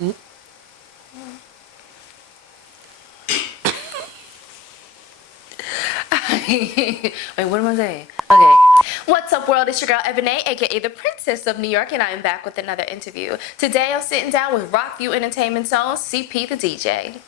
Mm. Wait, what am I saying? Okay. What's up, world? It's your girl, Ebonée, aka the Princess of New York, and I am back with another interview. Today, I'm sitting down with Rockview Entertainment's own CP the DJ.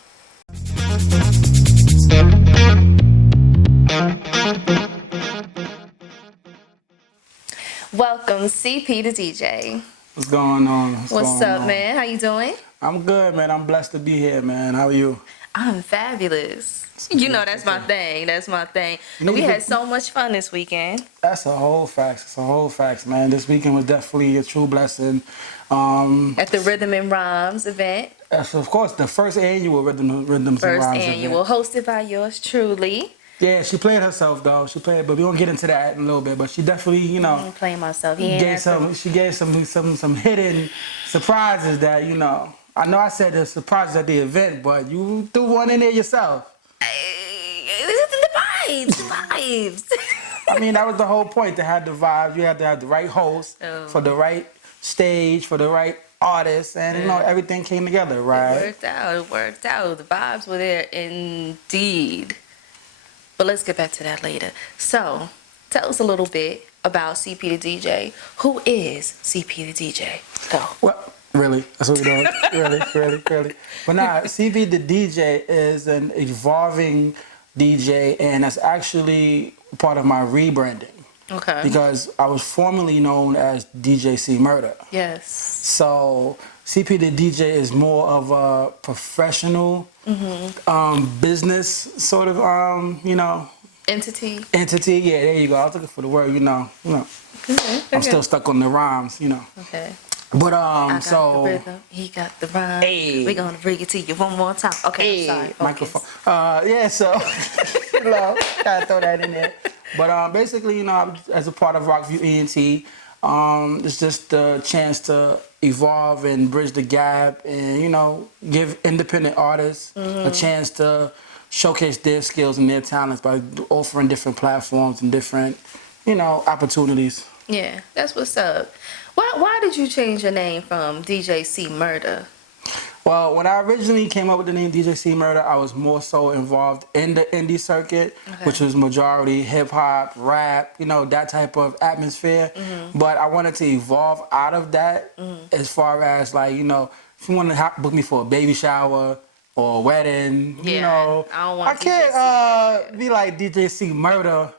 Welcome, CP the DJ. What's going on? What's up, man? How you doing? I'm good, man. I'm blessed to be here, man. How are you? I'm fabulous. You know, that's my thing. That's my thing. We had so much fun this weekend. That's a whole fact. It's a whole fact, man. This weekend was definitely a true blessing. At the Rhythm and Rhymes event. That's, of course, the first annual Rhythms and Rhymes First annual, event. hosted by yours truly. Yeah, she played herself, though. She played, but we won't get into that in a little bit. But she definitely, you know, I'm playing myself. she gave some hidden surprises that, you know. I know I said the surprises at the event, but you threw one in there yourself. The vibes. I mean, that was the whole point, to have the vibes. You had to have the right host for the right stage, for the right artist, and, you know, everything came together, right? It worked out. The vibes were there indeed. But let's get back to that later. So, tell us a little bit about CP the DJ. Who is CP the DJ? Go. Well, really? That's what we're doing? Really? But nah, CP the DJ is an evolving DJ, and that's actually part of my rebranding. Okay. Because I was formerly known as DJ C Murder. Yes. So CP the DJ is more of a professional business sort of you know, Entity. Yeah, there you go. I was looking for the word, you know. Okay. I'm still stuck on the rhymes, you know. Okay. But I got so the rhythm, he got the rhyme. Hey. We're gonna bring it to you one more time. Okay, hey, sorry. microphone. Yeah, so gotta throw that in there. But basically, you know, as a part of Rockview ENT, it's just a chance to evolve and bridge the gap, and, you know, give independent artists a chance to showcase their skills and their talents by offering different platforms and different, you know, opportunities. Yeah, that's what's up. Why did you change your name from DJ C Murder? Well, when I originally came up with the name DJ C Murder, I was more so involved in the indie circuit, which was majority hip-hop, rap, you know, that type of atmosphere. But I wanted to evolve out of that as far as, like, you know, if you want to book me for a baby shower or a wedding, you know, I can't be like DJ C Murder,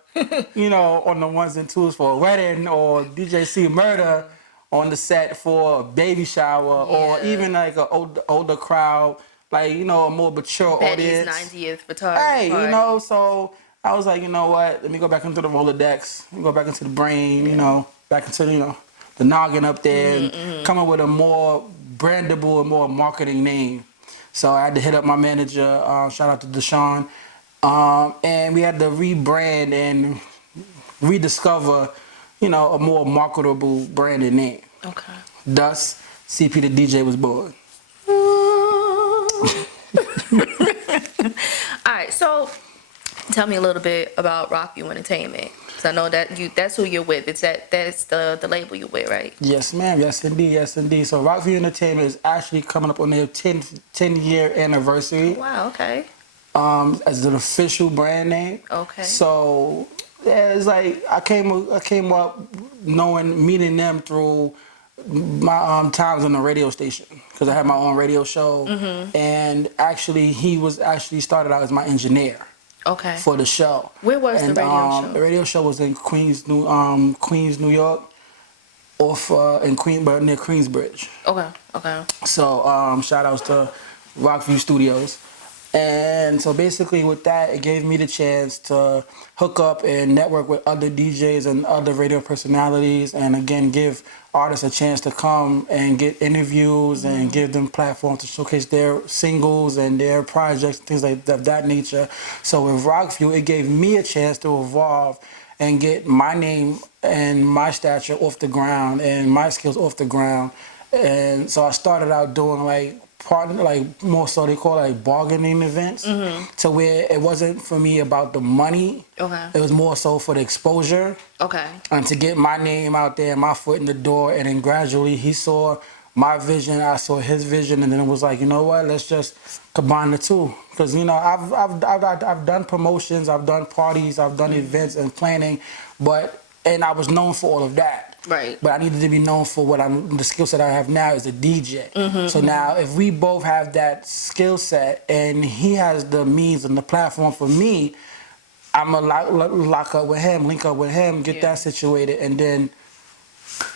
you know, on the ones and twos for a wedding, or DJ C Murder on the set for a baby shower, or even like an older crowd, like, you know, a more mature audience. 90th photography party. You know, so I was like, you know what? Let me go back into the Rolodex. Let me go back into the brain, you know, back into, you know, the noggin up there, and come up with a more brandable and more marketing name. So I had to hit up my manager, shout out to Deshaun, and we had to rebrand and rediscover, you know, a more marketable branded name. Okay. Thus, CP the DJ was born. All right, so tell me a little bit about Rockview Entertainment. So I know that's who you're with. That's the label you're with, right? Yes, ma'am. Yes, indeed. So Rockview Entertainment is actually coming up on their 10-year anniversary. Wow, okay. As an official brand name. Okay. So yeah, it's like I came up meeting them through my times on the radio station, because I had my own radio show, and actually he was started out as my engineer. Okay. For the show. Where was the radio show? The radio show was in Queens, New York, but near Queensbridge. Okay. So shout outs to Rockview Studios. And so basically with that, it gave me the chance to hook up and network with other DJs and other radio personalities, and again, give artists a chance to come and get interviews and give them platforms to showcase their singles and their projects, things like that nature. So with Rockview, it gave me a chance to evolve and get my name and my stature off the ground and my skills off the ground. And so I started out doing more so they call bargaining events, to where it wasn't for me about the money. Okay. It was more so for the exposure. Okay. And to get my name out there, my foot in the door, and then gradually he saw my vision, I saw his vision, and then it was like, you know what? Let's just combine the two. Because I've done promotions, I've done parties, I've done events and planning, and I was known for all of that. Right. But I needed to be known for the skill set I have now as a DJ. So now, if we both have that skill set, and he has the means and the platform for me, I'm gonna lock up with him, link up with him, get that situated, and then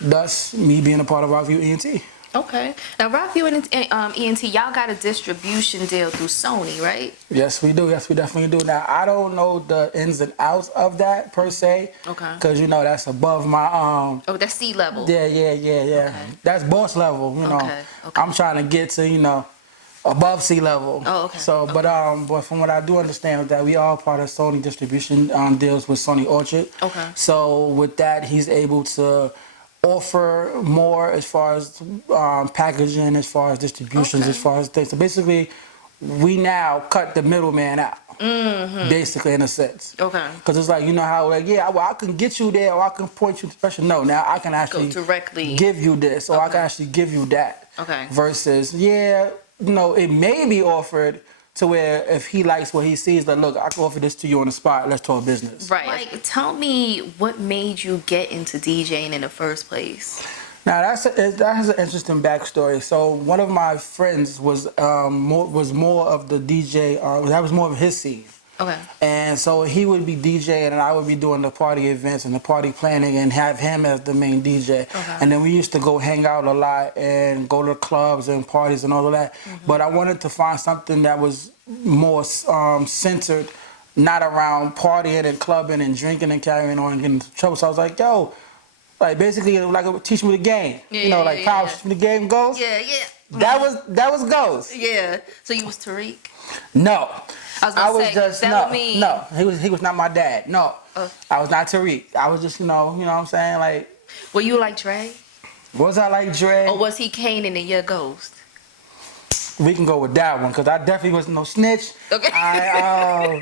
thus me being a part of Rockview ENT. Okay. Now, Rockview and ENT, y'all got a distribution deal through Sony, right? Yes, we do. Yes, we definitely do. Now, I don't know the ins and outs of that per se. Okay. Because, that's above my Oh, that's C level. Yeah. Okay. That's boss level. Okay. I'm trying to get to above sea level. Oh, okay. So, but from what I do understand is that we are part of Sony distribution deals with Sony Orchard. Okay. So with that, he's able to offer more as far as packaging, as far as distributions, as far as things. So basically, we now cut the middleman out. Basically, in a sense. Okay. Because it's like, how, I can get you there, or I can point you to special. No, now I can actually go directly give you this, or I can actually give you that. Okay. Versus, it may be offered to where if he likes what he sees, like, look, I can offer this to you on the spot. Let's talk business. Right. Like, tell me what made you get into DJing in the first place. Now that has an interesting backstory. So one of my friends was more of the DJ. That was more of his scene. Okay. And so he would be DJing, and I would be doing the party events and the party planning, and have him as the main DJ. Okay. And then we used to go hang out a lot and go to clubs and parties and all of that. But I wanted to find something that was more centered, not around partying and clubbing and drinking and carrying on and getting into trouble. So I was like, yo, basically like teach me the game. College, teach me the game goes. Yeah. That was goes. Yeah. So you was Tariq? No. I was just no. He was not my dad. No, I was not Tariq. I was just you know what I'm saying, like. Were you like Dre? Was I like Dre? Or was he Kanan and your ghost? We can go with that one, because I definitely wasn't no snitch. Okay. I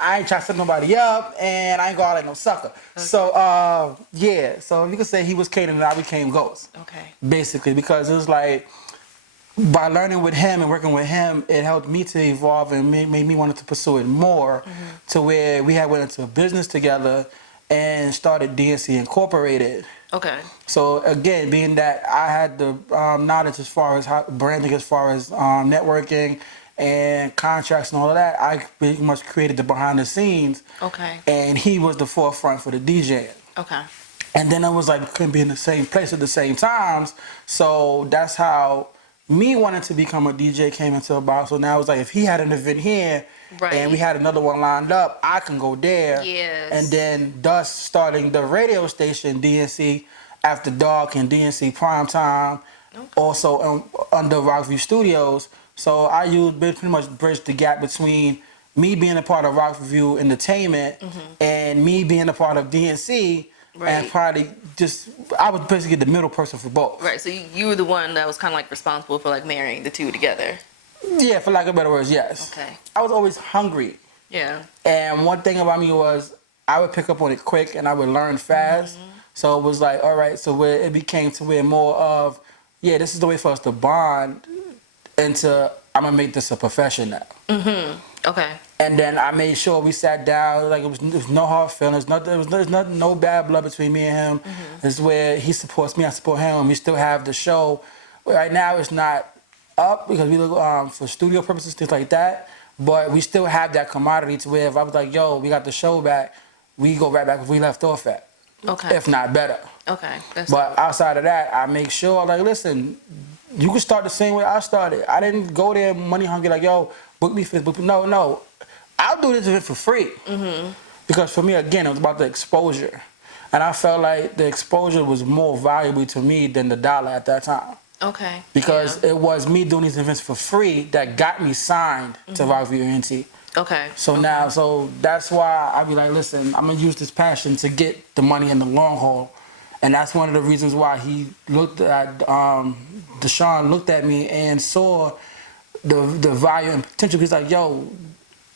ain't trying to set nobody up, and I ain't go out like no sucker. Okay. So so you could say he was Kanan and I became Ghost. Okay. Basically, because it was like, by learning with him and working with him, it helped me to evolve and made me want to pursue it more, to where we went into a business together and started DNC Incorporated. Okay. So again, being that I had the knowledge as far as branding, as far as networking and contracts and all of that, I pretty much created the behind the scenes. Okay. And he was the forefront for the DJing. Okay. And then it was like we couldn't be in the same place at the same times. So that's how me wanting to become a DJ came into about. So now it's like, if he had an event here, and we had another one lined up, I can go there. Yes. And then thus starting the radio station, DNC After Dark and DNC Primetime, also under Rockview Studios. So I pretty much bridged the gap between me being a part of Rockview Entertainment and me being a part of DNC. Right. And probably I was basically the middle person for both. Right, so you were the one that was kind of like responsible for like marrying the two together. Yeah, for lack of better words, yes. Okay. I was always hungry. Yeah. And one thing about me was I would pick up on it quick and I would learn fast. So it was like, all right, so where it became to where more of, this is the way for us to bond into, I'm going to make this a profession now. Okay. And then I made sure we sat down, like there was no hard feelings, no bad blood between me and him. It's where he supports me, I support him, and we still have the show. Right now it's not up because we look for studio purposes, things like that. But we still have that commodity to where if I was like, yo, we got the show back, we go right back if we left off at. Okay. If not better. Okay. But outside of that, I make sure, like, listen, you can start the same way I started. I didn't go there money hungry like, yo, book me for this, book me. No. I'll do this event for free. Because for me, again, it was about the exposure. And I felt like the exposure was more valuable to me than the dollar at that time. Okay. Because it was me doing these events for free that got me signed to Rockview ENT. Okay. So now, that's why I be like, listen, I'm going to use this passion to get the money in the long haul. And that's one of the reasons why he looked at, Deshaun looked at me and saw the value and potential. He's like, yo,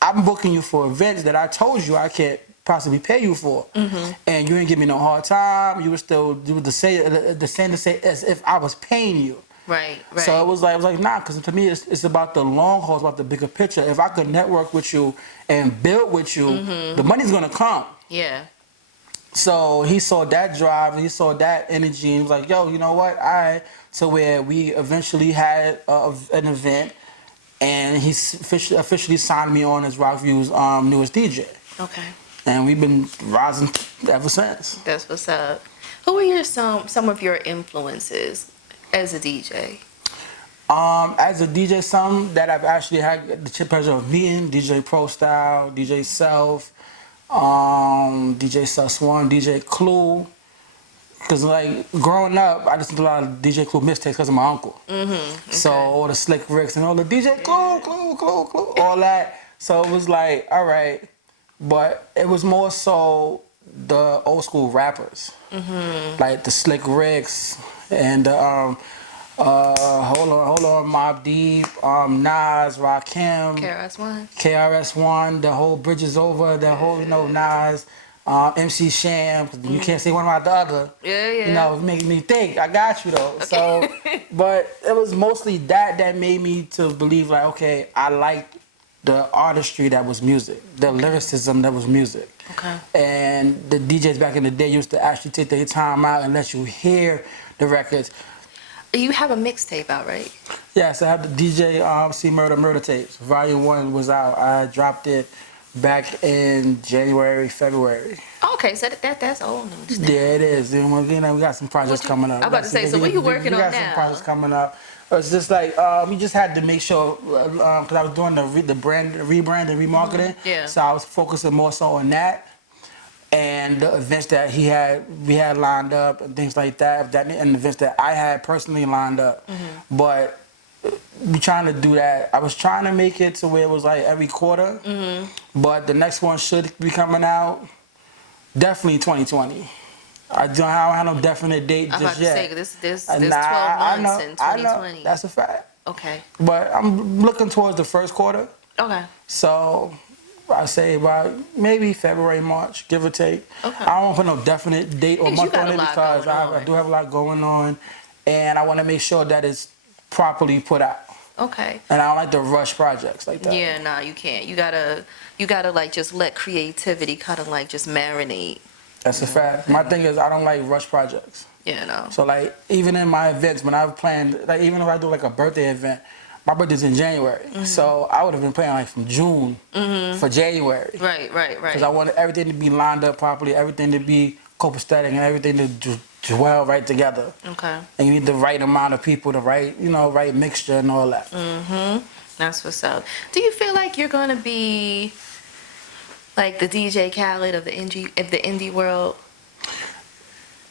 I'm booking you for events that I told you I can't possibly pay you for. And you didn't give me no hard time. You were the same to say as if I was paying you. Right. So it was like nah, because to me it's about the long haul, it's about the bigger picture. If I could network with you and build with you, the money's gonna come. Yeah. So he saw that drive, he saw that energy, and he was like, yo, you know what? All right. So where we eventually had an event, and he officially signed me on as Rockview's newest DJ. Okay. And we've been rising ever since. That's what's up. Who are some of your influences as a DJ? As a DJ, some that I've actually had the pleasure of meeting: DJ Pro Style, DJ Self, DJ Sus One, DJ Clue. Because like growing up, I listened to a lot of DJ Clue mixtapes because of my uncle. Okay. So all the Slick Ricks and all the DJ Clue, all that. So it was like, all right, but it was more so the old school rappers, like the Slick Ricks and hold on, Mobb Deep, Nas, Rakim, KRS-One, the whole Bridges Over, the whole Nas. MC Sham, you can't say one without the other. Yeah, yeah. You know, it's making me think. I got you though. Okay. So, but it was mostly that made me to believe like, okay, I like the artistry that was music, the lyricism that was music. Okay. And the DJs back in the day used to actually take their time out and let you hear the records. You have a mixtape out, right? Yes, I have the DJ C Murder tapes. Volume 1 was out. I dropped it back in January, February. Okay, so that's old news now. Yeah, it is. You know, we got some projects coming up. I'm about to say, so what are you working on now? We got some projects coming up. It's just like we just had to make sure because I was doing the brand rebrand and remarketing. Yeah. So I was focusing more so on that and the events that we had lined up and things like that. And the events that I had personally lined up, but. We trying to do that. I was trying to make it to where it was like every quarter, but the next one should be coming out definitely 2020. I don't have no definite date just yet. I'm about to say this 12 months in 2020. I know, that's a fact. Okay. But I'm looking towards the first quarter. Okay. So I say about maybe February, March, give or take. Okay. I don't put no definite date or month on it because I do have a lot going on, and I want to make sure that it's properly put out. Okay. And I don't like to rush projects like that. Yeah, nah, you can't. You gotta like just let creativity kind of like just marinate. That's a fact. My thing is I don't like rush projects. Yeah, no. So like even in my events when I've planned, like even if I do like a birthday event, my birthday's in January. So I would have been playing like from June for January. Right. Because I wanted everything to be lined up properly, everything to be copacetic and everything to dwell right together. Okay. And you need the right amount of people, the right, right mixture and all that. That's what's up. Do you feel like you're gonna be like the DJ Khaled of the indie world?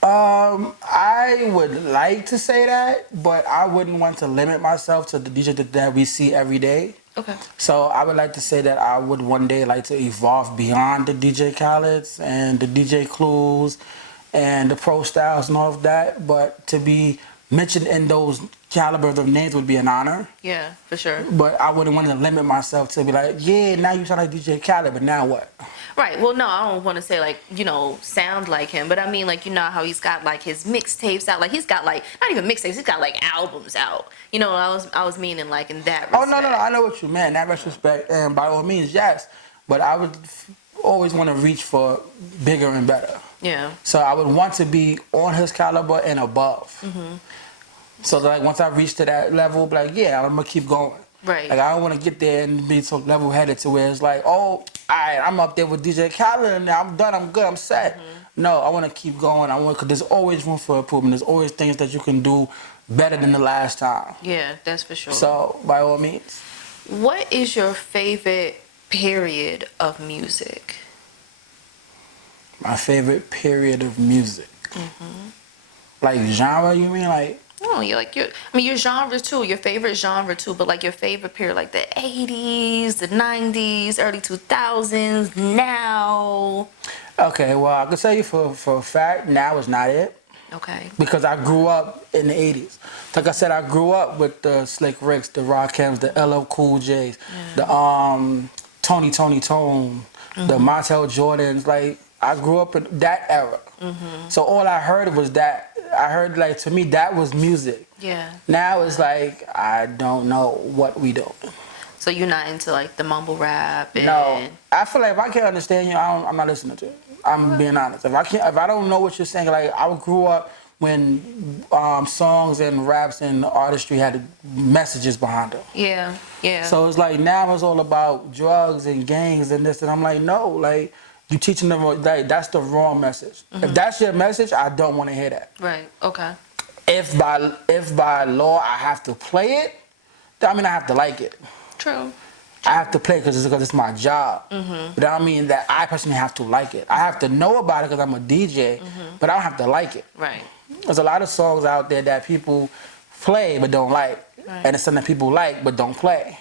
I would like to say that, but I wouldn't want to limit myself to the DJ that we see every day. Okay. So I would like to say that I would one day like to evolve beyond the DJ Khaleds and the DJ Clues and the Pro Styles and all of that, but to be mentioned in those calibers of names would be an honor. Yeah, for sure. But I wouldn't want to limit myself to be like, yeah, now you sound like DJ Khaled, but now what? Right. Well, no, I don't want to say like, sound like him, but I mean like, how he's got like his mixtapes out, like he's got like, not even mixtapes, he's got like albums out. I was meaning like in that respect. Oh, no, I know what you meant, in that retrospect, and by all means, yes. But I would always want to reach for bigger and better. Yeah. So I would want to be on his caliber and above. So that like once I reach to that level, be like, yeah, I'm gonna keep going. Right. Like I don't want to get there and be so level-headed to where it's like, oh, all right, I'm up there with DJ Khaled and I'm done, I'm good, I'm set. No, I want to keep going. Because there's always room for improvement. There's always things that you can do better than the last time. Yeah, that's for sure. So by all means. What is your favorite period of music? My favorite period of music. Like genre, you mean? Like. No, your genre too, your favorite genre too, but like your favorite period, like the 80s, the 90s, early 2000s, now. Okay, well, I can tell you for a fact, now is not it. Okay. Because I grew up in the 80s. Like I said, I grew up with the Slick Ricks, the Rockims, the LL Cool J's, the Tony Tone, the Montel Jordans. Like, I grew up in that era. So all I heard was that. I heard like to me that was music. Yeah. Now it's like I don't know what we do. So you're not into like the mumble rap and No, I feel like if I can't understand you, I'm not listening to it. I'm being honest. If I don't know what you're saying, like I grew up when songs and raps and artistry had messages behind them. yeah, yeah. So it's like now it's all about drugs and gangs and this, and I'm like, no, like you teaching them like that's the wrong message. If that's your message, I don't want to hear that. Right. Okay. If by law I have to play it, I mean I have to like it. True. I have to play it because it's my job. But I don't mean that I personally have to like it. I have to know about it because I'm a DJ, but I don't have to like it. Right. There's a lot of songs out there that people play but don't like. Right. And it's something that people like but don't play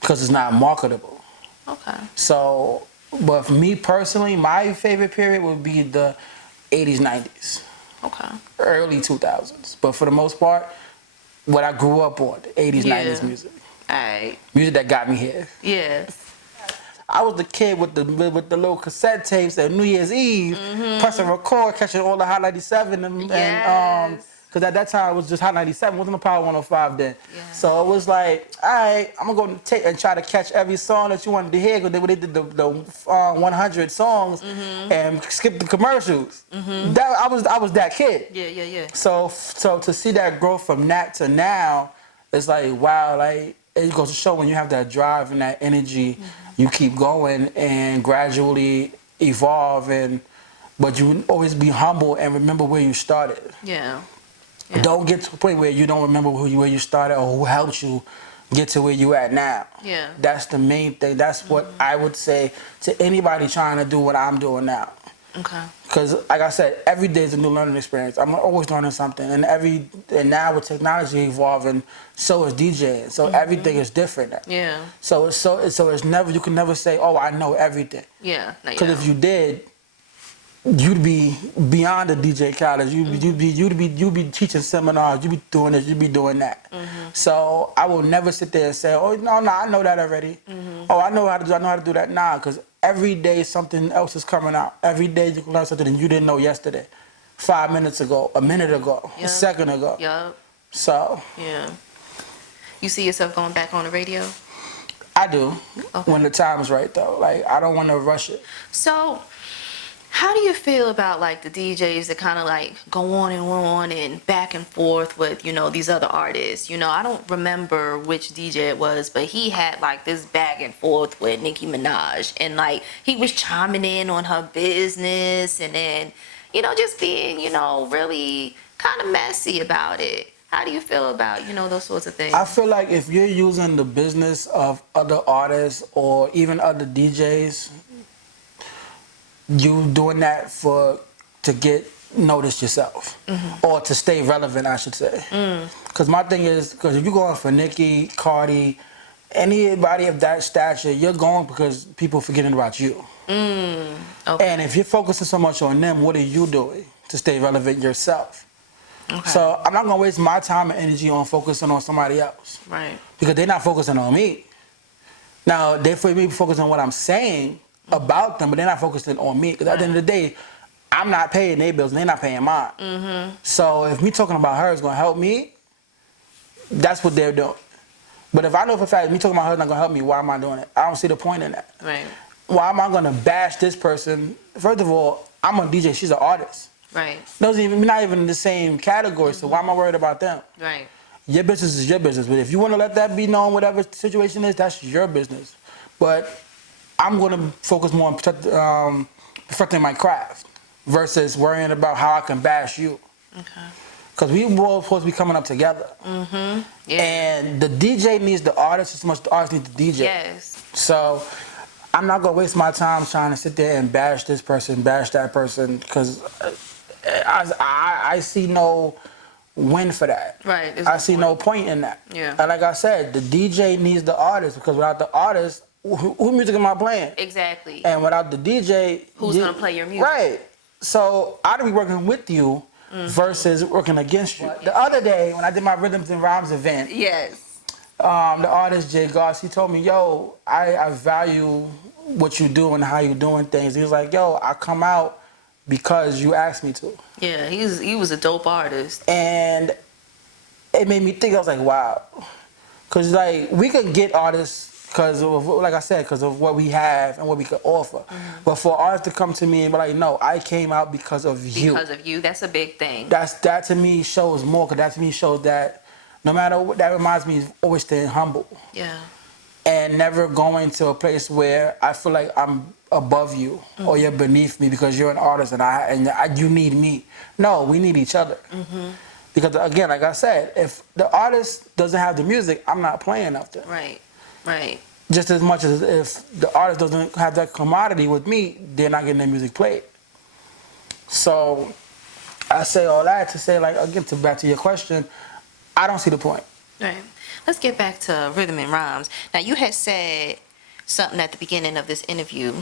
because it's not marketable. Okay. So, but for me personally, my favorite period would be the 80s, 90s, Okay. early 2000s. But for the most part, what I grew up on, the 80s, Yeah. 90s music. Alright. Music that got me here. Yeah. I was the kid with the little cassette tapes at New Year's Eve, pressing record, catching all the Hot 97 and Yes. because at that time it was just Hot 97, wasn't a Power 105 then. Yeah. So it was like, all right, I'm gonna go take and try to catch every song that you wanted to hear because they did the 100 songs and skip the commercials. That I was that kid. Yeah, yeah, yeah. So to see that growth from that to now, it's like wow, like it goes to show when you have that drive and that energy, you keep going and gradually evolve but you always be humble and remember where you started. Yeah. Yeah. Don't get to a point where you don't remember where you started or who helped you get to where you at now. Yeah. That's the main thing. That's what I would say to anybody trying to do what I'm doing now. Okay. Because, like I said, every day is a new learning experience. I'm always learning something, and now with technology evolving, so is DJing. So everything is different now. Yeah. So it's never, you can never say, oh, I know everything. Yeah. No, you Because if don't. you did, you'd be beyond the DJ college. You'd be teaching seminars. You'd be doing this. You'd be doing that. So I will never sit there and say, oh no, I know that already. Oh, I know how to do that. Nah, because every day something else is coming out. Every day you can learn something that you didn't know yesterday, 5 minutes ago, a minute ago, a second ago. Yup. So Yeah. You see yourself going back on the radio? I do Okay. when the time is right though. Like I don't want to rush it. So, how do you feel about like the DJs that kind of like go on and back and forth with, you know, these other artists? You know, I don't remember which DJ it was, but he had like this back and forth with Nicki Minaj, and like he was chiming in on her business and then, you know, just being, you know, really kind of messy about it. How do you feel about, you know, those sorts of things? I feel like if you're using the business of other artists or even other DJs, you doing that to get noticed yourself or to stay relevant, I should say. Because my thing is, because if you're going for Nicki, Cardi, anybody of that stature, you're going because people forgetting about you. Okay. And if you're focusing so much on them, what are you doing to stay relevant yourself? Okay. So I'm not gonna waste my time and energy on focusing on somebody else. Right. Because they're not focusing on me. Now, they for me focusing on what I'm saying about them, but they're not focusing on me. Because at the end of the day, I'm not paying their bills and they're not paying mine. So if me talking about her is gonna help me, that's what they're doing. But if I know for a fact me talking about her is not gonna help me, why am I doing it? I don't see the point in that. Right. Why am I gonna bash this person? First of all, I'm a DJ, she's an artist. Right. We're not even in the same category, so why am I worried about them? Right. Your business is your business, but if you want to let that be known, whatever the situation is, that's your business. But I'm going to focus more on perfecting my craft versus worrying about how I can bash you. Okay. Because we both supposed to be coming up together. Yeah. And the DJ needs the artist as much as the artist needs the DJ. Yes. So I'm not going to waste my time trying to sit there and bash this person, bash that person, because I see no win for that. Right. I see no point in that. Yeah. And like I said, the DJ needs the artist because without the artist, who music am I playing? Exactly. And without the DJ, Who's gonna play your music? Right. So I'd be working with you versus working against you. The other day when I did my Rhythms and Rhymes event, Yes. the artist Jay Goss, he told me, yo, I value what you do and how you doing things. He was like, yo, I come out because you asked me to. Yeah, he was a dope artist. And it made me think, I was like, wow. Because, like, we could get artists because of, like I said, because of what we have and what we could offer. Mm-hmm. But for artists to come to me and be like, no, I came out because of you. Because of you, that's a big thing. That to me shows more, because that to me shows that no matter what, that reminds me of always staying humble. Yeah. And never going to a place where I feel like I'm above you or you're beneath me because you're an artist and you need me. No, we need each other. Mm-hmm. Because again, like I said, if the artist doesn't have the music, I'm not playing up there. Right, right. Just as much as if the artist doesn't have that commodity with me, they're not getting their music played. So I say all that to say, like, again, back to your question, I don't see the point. Right. Let's get back to rhythm and rhymes. Now, you had said something at the beginning of this interview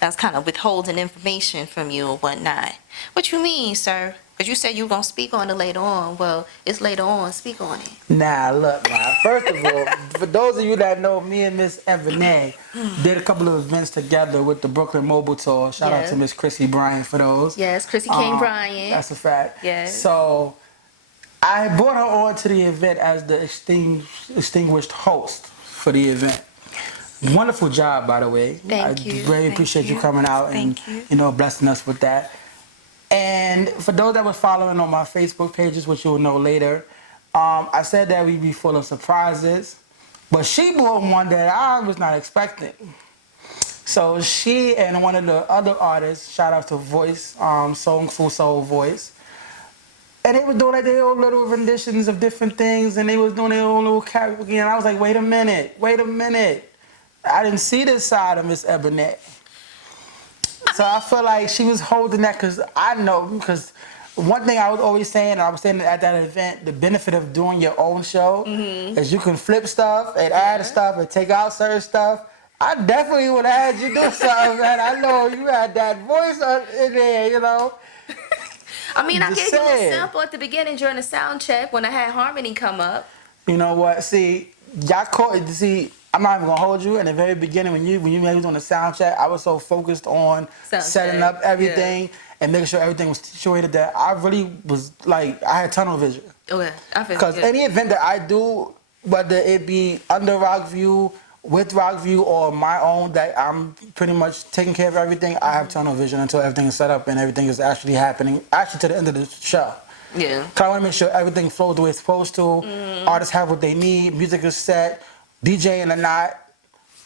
that was kind of withholding information from you or whatnot. What you mean, sir? Because you said you were going to speak on it later on. Well, it's later on. Speak on it. Nah, look, man. First of all, for those of you that know, me and Miss Ebonée did a couple of events together with the Brooklyn Mobile Tour. Shout out to Miss Chrissy Bryant for those. Yes, Chrissy Kane Bryant. That's a fact. Yes. So I brought her on to the event as the extinguished host for the event. Wonderful job, by the way. Thank you. I really appreciate you coming out and blessing us with that. And for those that were following on my Facebook pages, which you will know later, I said that we'd be full of surprises, but she brought one that I was not expecting. So she and one of the other artists, shout out to Voice, Soulful Soul Voice, and they were doing like their own little renditions of different things, and they was doing their own little karaoke, and I was like, wait a minute. I didn't see this side of Miss Ebonée. So I feel like she was holding that because I know, because one thing I was always saying, and I was saying at that event, the benefit of doing your own show is you can flip stuff and add stuff and take out certain stuff. I definitely would have had you do something, man. I know you had that voice in there, you know. I mean, I gave you a sample at the beginning during the sound check when I had Harmony come up. You know what? See, I'm not even gonna hold you. In the very beginning, when you was on the sound check, I was so focused on setting up everything and making sure everything was situated that I really was like, I had tunnel vision. Okay, I feel. Because any event that I do, whether it be under Rockview, with Rockview, or my own, that I'm pretty much taking care of everything, I have tunnel vision until everything is set up and everything is actually happening, actually to the end of the show. Yeah. Cause I want to make sure everything flows the way it's supposed to. Artists have what they need. Music is set. DJing or not,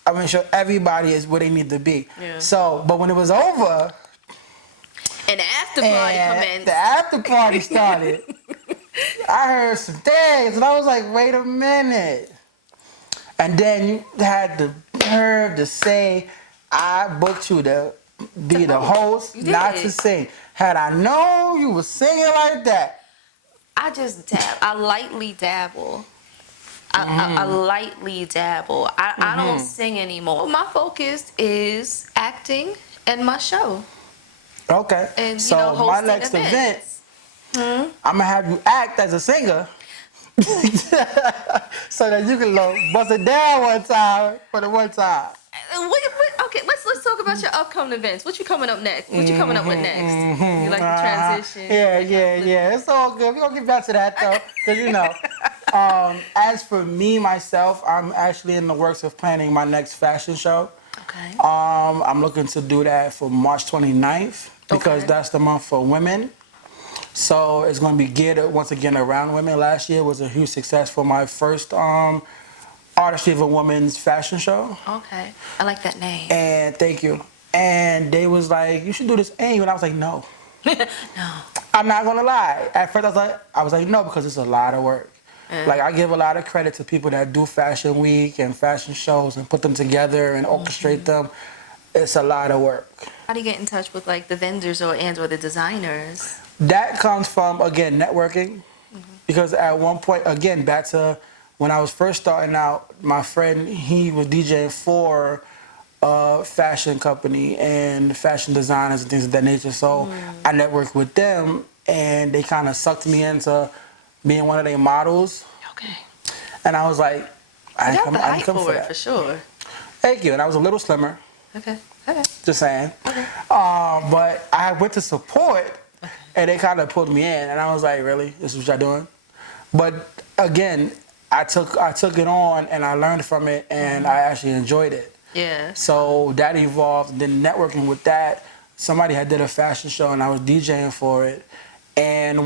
I make sure everybody is where they need to be. Yeah. So, but when it was over, and the after party commenced. The after party started. I heard some things, and I was like, wait a minute. And then you had the nerve to say, I booked you to be the host, not to sing. Had I known you were singing like that. I lightly dabble. I lightly dabble. I don't sing anymore. My focus is acting and my show. Okay. And, so my next event, I'm going to have you act as a singer so that you can bust it down one time for the one time. Okay, let's talk about your upcoming events. What you coming up next? What you coming up with next? You like the transition? Yeah. It's all good. We're going to get back to that, though, because, you know. As for me, myself, I'm actually in the works of planning my next fashion show. Okay. I'm looking to do that for March 29th because that's the month for women. So it's going to be geared once again around women. Last year was a huge success for my first Artistry of a Woman's fashion show. Okay. I like that name. And thank you. And they was like, you should do this annual. And I was like, no. No. I'm not going to lie. At first I was like, no, because it's a lot of work. Like, I give a lot of credit to people that do fashion week and fashion shows and put them together and orchestrate them. It's a lot of work. How do you get in touch with, like, the vendors or the designers? That comes from, again, networking. Because at one point, again, back to when I was first starting out, my friend, he was DJing for a fashion company and fashion designers and things of that nature. So I networked with them, and they kind of sucked me into being one of their models. Okay. And I was like, I come for it for sure. Thank you. And I was a little slimmer. Okay. Okay. Just saying. Okay. But I went to support, and they kind of pulled me in, and I was like, really? This is what y'all doing? But again, I took it on, and I learned from it, and I actually enjoyed it. Yeah. So that evolved. Then networking with that, somebody had did a fashion show, and I was DJing for it. And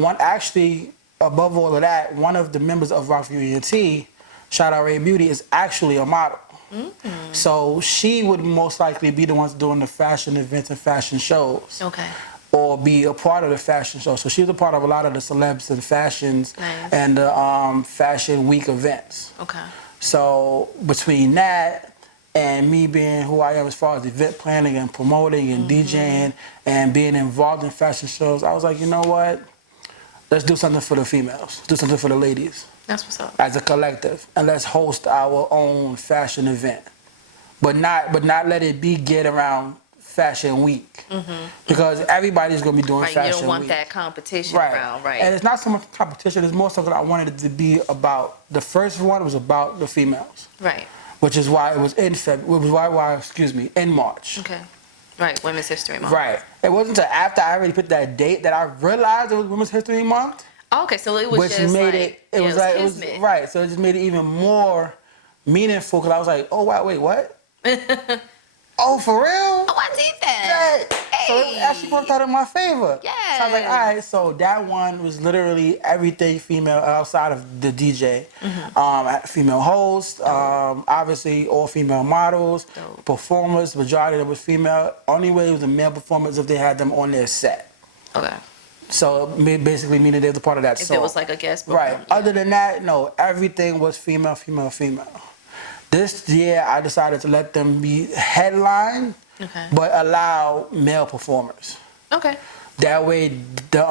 above all of that, one of the members of Rockview ENT, shout out Ray Beauty, is actually a model. Mm-hmm. So she would most likely be the ones doing the fashion events and fashion shows. Okay. Or be a part of the fashion show. So she was a part of a lot of the celebs and fashions and the fashion week events. Okay. So between that and me being who I am as far as event planning and promoting and DJing and being involved in fashion shows, I was like, you know what? Let's do something for the females. Do something for the ladies. That's what's up. As a collective, and let's host our own fashion event, but not let it be geared around Fashion Week, because everybody's gonna be doing Fashion Week. You don't want that competition around, right? And it's not so much competition; it's more so that I wanted it to be about. The first one was about the females, right? Which is why it was in in March. Okay. Right, Women's History Month. Right. It wasn't until after I already put that date that I realized it was Women's History Month. Okay, so it was which just made like, it was right. So it just made it even more meaningful because I was like, oh wow, wait, what? Oh, for real? Oh, I did that. Hey. So it actually worked out in my favor. Yeah. So I was like, all right. So that one was literally everything female outside of the DJ. Female hosts, obviously all female models, performers. Majority of them was female. Only way it was a male performance if they had them on their set. Okay. So basically meaning they was a part of that song. If it was like a guest book. Right. Yeah. Other than that, no, everything was female, female, female. This year, I decided to let them be headline, but allow male performers. Okay. That way, the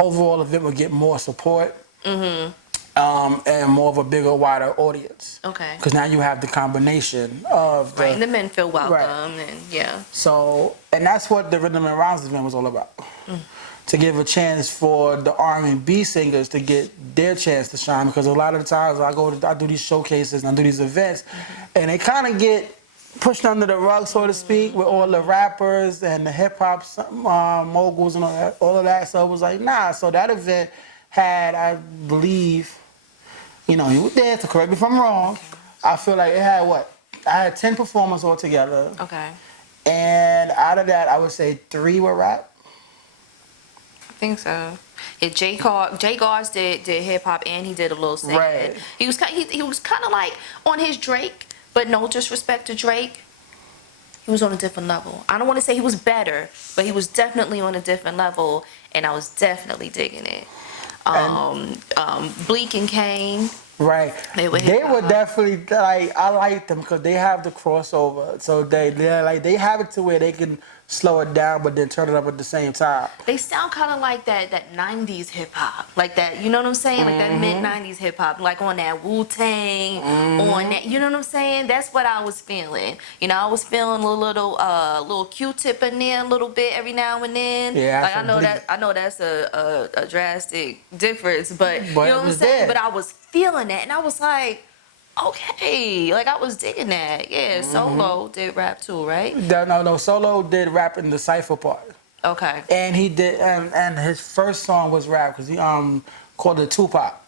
overall event would get more support and more of a bigger, wider audience. Okay. Because now you have the combination of the... Right, and the men feel welcome, and yeah. So, and that's what the Rhythm and Rounds event was all about. To give a chance for the R&B singers to get their chance to shine, because a lot of the times I do these showcases and I do these events, and they kind of get pushed under the rug, so to speak, with all the rappers and the hip hop moguls and all of that. So it was like, nah. So that event had, I believe, you were there to correct me if I'm wrong. I feel like it had I had 10 performers altogether. Okay. And out of that, I would say 3 were rap. I think so. Yeah, Jay Gars did hip hop and he did a little singing. Right. He was kind of like on his Drake, but no disrespect to Drake. He was on a different level. I don't want to say he was better, but he was definitely on a different level, and I was definitely digging it. Bleak and Kane. Right. They were definitely like, I like them because they have the crossover. So they have it to where they can slow it down but then turn it up at the same time. They sound kind of like that 90s hip hop. Like that, you know what I'm saying? Like that mid 90s hip hop, like on that Wu-Tang, on that, you know what I'm saying? That's what I was feeling. I was feeling a little Q-tip in there a little bit every now and then. Yeah. Like I know that's a drastic difference, but you know what I'm saying? But I was feeling that, and I was like, okay, like I was digging that. Yeah, Solo did rap too, right? No, Solo did rap in the cypher part. Okay. And he did, and his first song was rap because he called it Tupac.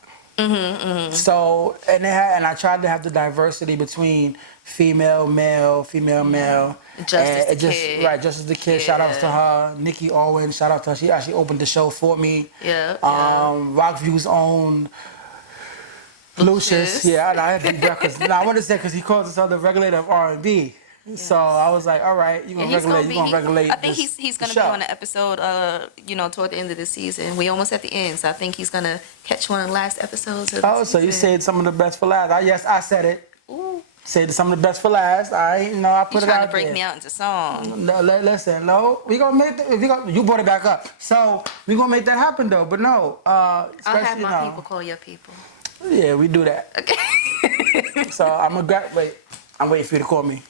So and I tried to have the diversity between female, male, female, male. Justice the Kid. Right, Justice the Kid. Yeah. Shout outs to her. Nikki Owen. Shout out to her. She actually opened the show for me. Yeah. Rockview's own. Lucius, yeah, I had to be because I want to say because he calls himself the regulator of R&B. Yes. So I was like, all right, you're gonna regulate. I think he's gonna be on the episode, toward the end of the season. We almost at the end, so I think he's gonna catch one of the last episodes. Of the season. So you said some of the best for last. Yes, I said it. Ooh. Said some of the best for last. I put it out there. You trying to break me out into song? No, listen, we gonna make you brought it back up. So we gonna make that happen though. But no, I'll have my people call your people. Yeah, we do that. Okay. So I'm waiting for you to call me.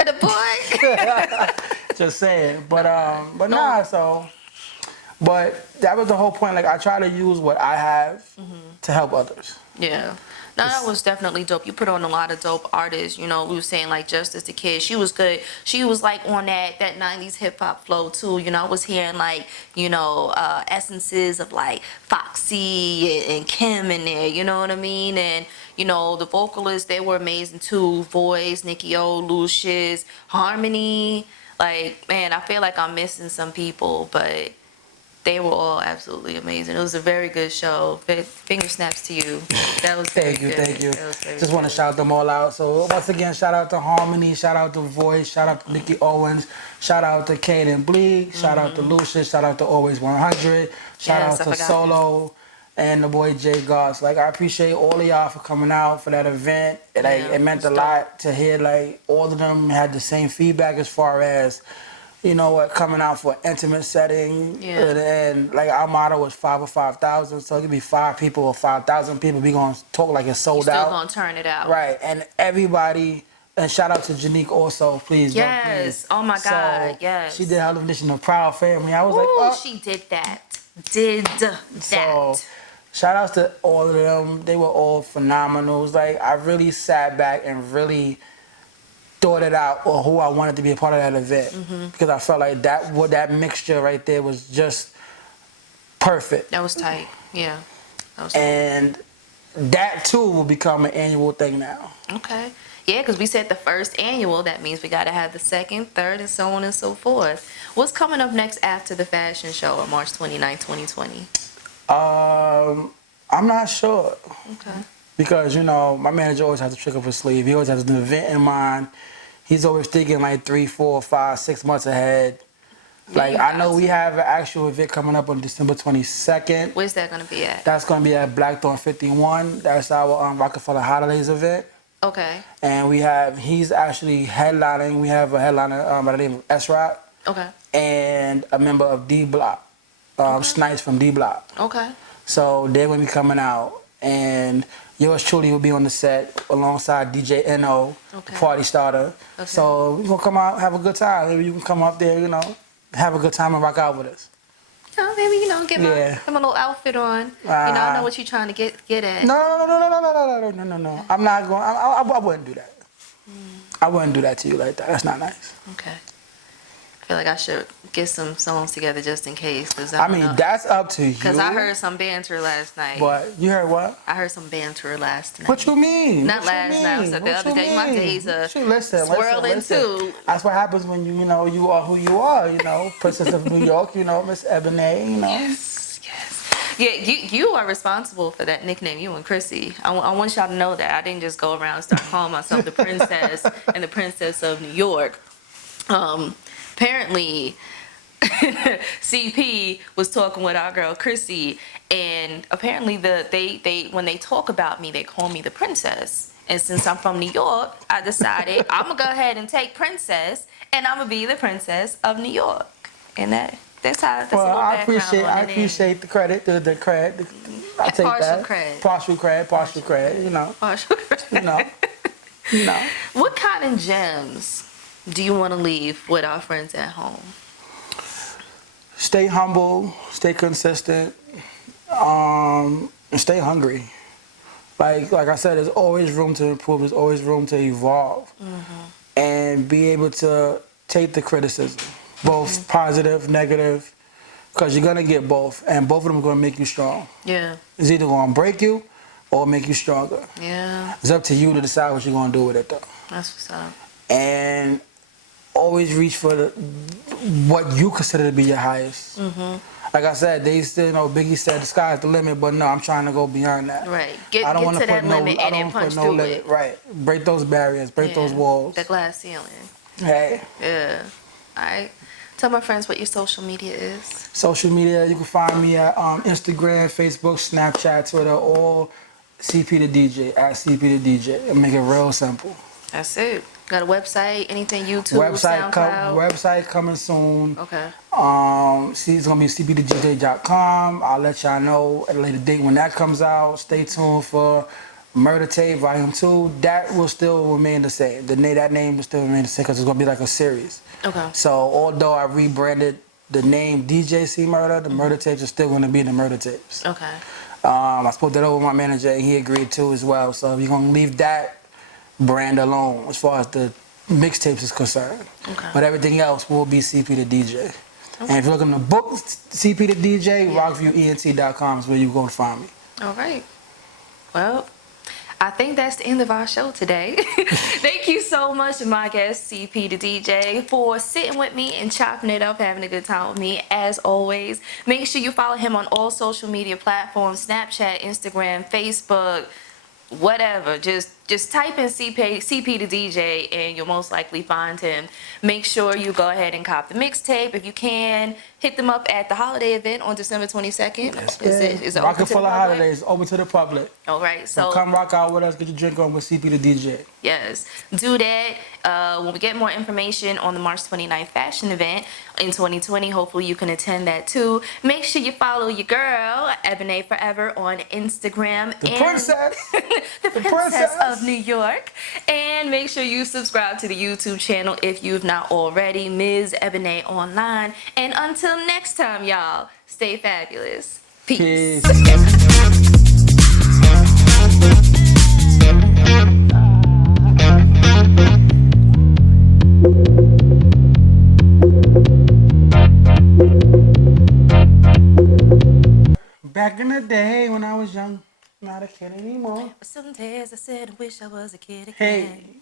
The boy. Just saying, but nah. So, but that was the whole point. Like I try to use what I have to help others. Yeah. No, that was definitely dope. You put on a lot of dope artists. You know, we were saying like Justice the Kid. She was good. She was like on that 90s hip hop flow too. You know, I was hearing like, essences of like Foxy and Kim in there. You know what I mean? And the vocalists, they were amazing too. Voice, Nicki O, Lucius, Harmony. Like, man, I feel like I'm missing some people, but they were all absolutely amazing. It was a very good show. Finger snaps to you. That was very good. Thank you. That was very Just want to good. shout them all out. So once again, shout out to Harmony, shout out to Voice, shout out to Nikki Owens, shout out to Kane and Bleak, shout out to Lucius, shout out to Always 100, shout Yes, out I to forgot Solo and the boy Jay Goss. Like, I appreciate all of y'all for coming out for that event. It meant a lot to hear like all of them had the same feedback as far as, coming out for an intimate setting. Yeah. And like our motto was 5 or 5,000, so it could be 5 people or 5,000 people. We gonna talk like it's sold You're out. still gonna turn it out. Right, and everybody, and shout out to Janique also, please. Yes. Oh my God. Yes. She did her definition of proud family. I was like, Ooh, oh. she did that. Did that. So, shout outs to all of them. They were all phenomenal. It was like I really sat back and really thought it out, or who I wanted to be a part of that event, because I felt like that mixture right there was just perfect. That was tight. Yeah. That was And that too will become an annual thing now. okay. Yeah, because we said the first annual. That means we got to have the second, third, and so on and so forth. What's coming up next after the fashion show on March 29, 2020? I'm not sure. Okay. Because, my manager always has a trick up his sleeve. He always has an event in mind. He's always thinking like 3, 4, 5, 6 months ahead. Like, I know we have an actual event coming up on December 22nd. Where's that going to be at? That's going to be at Blackthorn 51. That's our Rockefeller Holidays event. Okay. And he's actually headlining. We have a headliner by the name of S-Rock. Okay. And a member of D Block, Snipes from D Block. Okay. So they're going to be coming out. And yours truly will be on the set alongside DJ NO, party starter. Okay. So we're going to come out, have a good time. Maybe you can come up there, have a good time and rock out with us. Maybe, get my little outfit on. I know what you're trying to get at. No. I'm not going, I wouldn't do that. I wouldn't do that to you like that. That's not nice. Okay. I feel like I should get some songs together just in case. Cause that's up to you. Because I heard some banter last night. What? You heard what? I heard some banter last night. What you mean? Not last night. I was the other day. My days are swirling too. That's what happens when you are who you are. Princess of New York, Miss Ebonée, Yes. Yeah, you are responsible for that nickname, you and Chrissy. I want y'all to know that. I didn't just go around and start calling myself the princess and the princess of New York. Apparently, CP was talking with our girl Chrissy, and apparently they when they talk about me, they call me the princess. And since I'm from New York, I decided I'm gonna go ahead and take princess, and I'm gonna be the princess of New York. And that's how. That's well, a I appreciate the credit, the cred. I take partial that. Cred. Partial cred. Partial cred. What kind of gems do you want to leave with our friends at home? Stay humble, stay consistent, and stay hungry. Like I said, there's always room to improve. There's always room to evolve, and be able to take the criticism, both positive, negative, because you're gonna get both, and both of them are gonna make you strong. Yeah. It's either gonna break you or make you stronger. Yeah. It's up to you to decide what you're gonna do with it, though. That's what's up. And always reach for what you consider to be your highest. Like I said, they still Biggie said the sky's the limit, but no, I'm trying to go beyond that. Right. Get to that limit and then punch through it. Right. Break those barriers, break those walls. The glass ceiling. Hey. Yeah. All right. Tell my friends what your social media is. Social media, you can find me at Instagram, Facebook, Snapchat, Twitter, all CP the DJ, at CP the DJ. And make it real simple. That's it. Got a website, anything, YouTube, SoundCloud? Website coming soon. Okay. It's going to be cpthedj.com. I'll let y'all know at a later date when that comes out. Stay tuned for Murder Tape Volume 2. That will still remain the same. That name will still remain the same because it's going to be like a series. Okay. So although I rebranded the name DJ C Murder, the Murder Tapes are still going to be the Murder Tapes. Okay. I spoke that over with my manager, and he agreed to as well. So we're gonna leave that brand alone as far as the mixtapes is concerned. Okay. But everything else will be CP the DJ. Okay. And if you're looking to book CP the DJ, RockviewENT.com is where you're gonna find me. All right. Well, I think that's the end of our show today. Thank you so much, my guest, CP the DJ, for sitting with me and chopping it up, having a good time with me, as always. Make sure you follow him on all social media platforms, Snapchat, Instagram, Facebook, whatever. Just type in CP the DJ and you'll most likely find him. Make sure you go ahead and cop the mixtape if you can. Hit them up at the holiday event on December 22nd. Yes, Is it Rocket open to full the of public? holidays, open to the public. All right, So come rock out with us, get your drink on with CP the DJ. yes, do that. When we get more information on the March 29th fashion event in 2020, hopefully you can attend that too. Make sure you follow your girl, Ebonée Forever, on Instagram. The princess. the princess of New York. And make sure you subscribe to the YouTube channel if you've not already, Ms. Ebonée Online. And until next time, y'all, stay fabulous. Peace. Back in the day when I was young, not a kid anymore. Some days I said I wish I was a kid again. Hey.